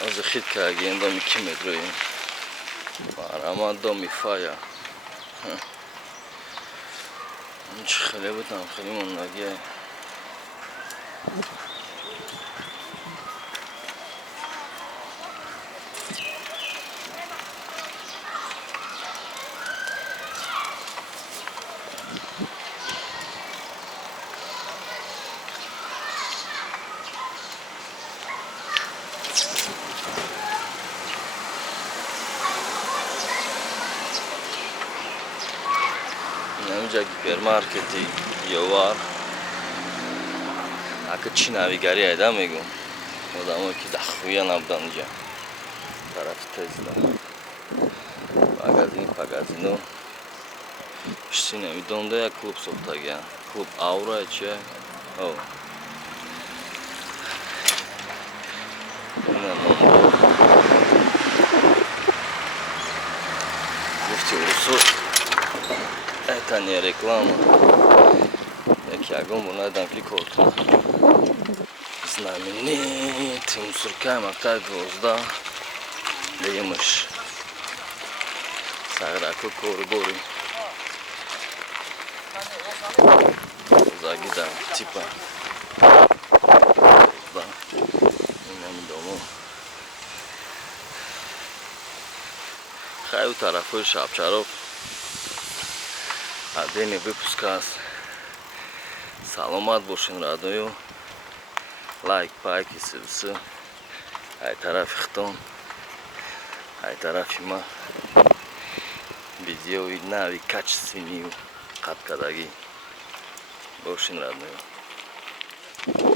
از خیت که اگه اندامی کی مدروی بارمان دامی فایا چه خیلی بودم خیلی من نگیه اینجا گیپرمارکتی یوار اگه چی نویگاری ایده میگم آدمایی که دخویه نبودن اینجا طرف تزلا پاگازینو پشتی نمیدونده یا کلوب ساخته گیان کلوب آورا چه او اینه نونده گفتی اصول ایتانی реклама یکی اگم بونه دنکلی کورتون знаменитый мусоркай мақтай 12 дегимаш саграку корбори загида типа да инамидому хай у тарафои шабчароб адени выпуска аст саломат бошин радио лайк пайк сивси ай тарафи хитон ай тарафи ма видеои нави качественнию қатқадаги бошин радио